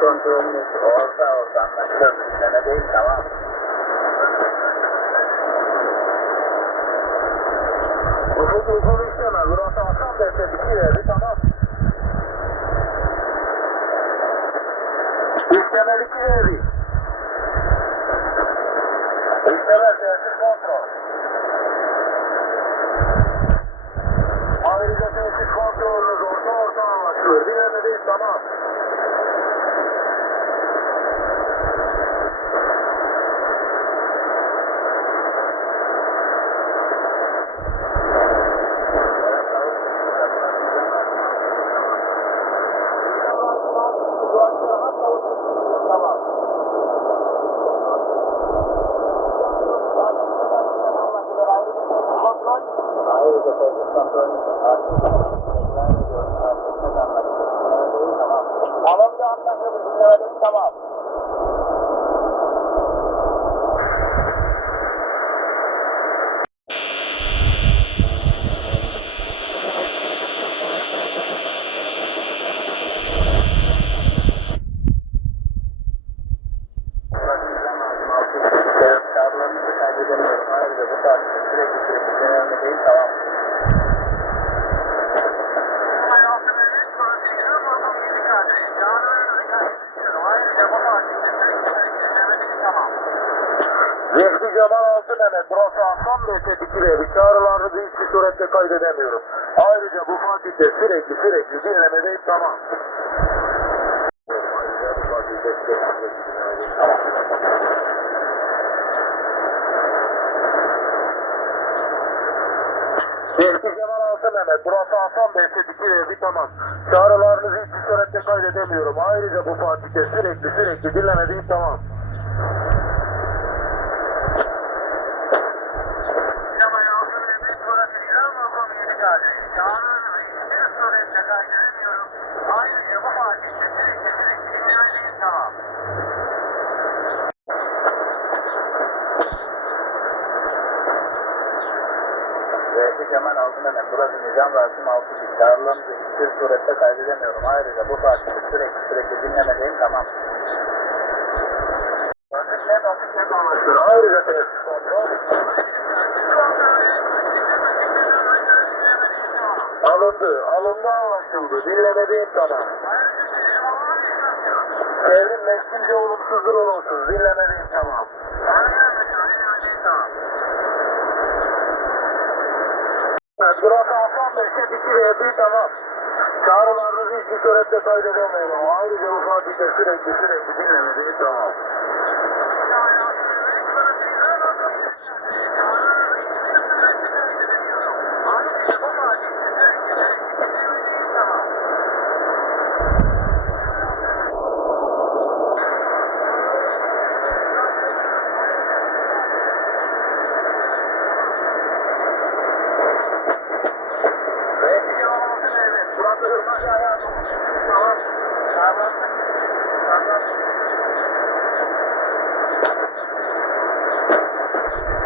Kontrolünüz orta anlaşılır. Dinleme değil, tamam. Uzun istemez. Burası Hasan derse bitirir, tamam. İstemeli ki evi. İstemez dersi kontrol. Ayrıca tesis kontrolünüz orta anlaşılır. Dinleme değil, tamam. Tamam. Kavramımızı kaybedemiyorum. Ayrıca bu tarihte sürekli genelde değil, tamam. Zehri Cemal Altın Mehmet, burası Hasan Bey tetikliğe bir çağrılarını büyük bir surette kaydedemiyorum. Ayrıca bu Fatih'te sürekli dinlemedeyim, tamam. Ayrıca bu Fatih'te sürekli dinlemedeyim, tamam. Zehri Cemal Altın Mehmet. Burası Hasan Bey. Tetik bir tamam. Çağrılarınızı hiçbir surette kaydedemiyorum. Ayrıca bu Fatih'te sürekli dinlemediğim tamam. Cemal Altın Mehmet. Burası İran Volkan Yedi Gazi. Çağrılarınızı hiçbir surette kaydedemiyorum. Ayrıca bu Fatih'te sürekli dinlemediğim tamam. Veysi Kemal Altın Mehmet, burası Nizam Rasim Altıcı. Çağrılarınızı hiçbir surette kaydedemiyorum. Ayrıca bu partide sürekli dinlemediğim tamam. Basitçe anlaşılır. Ayrıca tesis kontrol. Alındı anlaşıldı. Dinlemediğim tamam. Sevdim meskince olumsuzdur olumsuz. Dinlemediğim tamam. Burası Hasan Bey, tetik tamam. Çağrılarınızı hiçbir surette kaydedemiyorum. Ayrıca bu Fatih'te sürekli dinlemediğim tamam. Burası Hırmak Yahya. Tamam.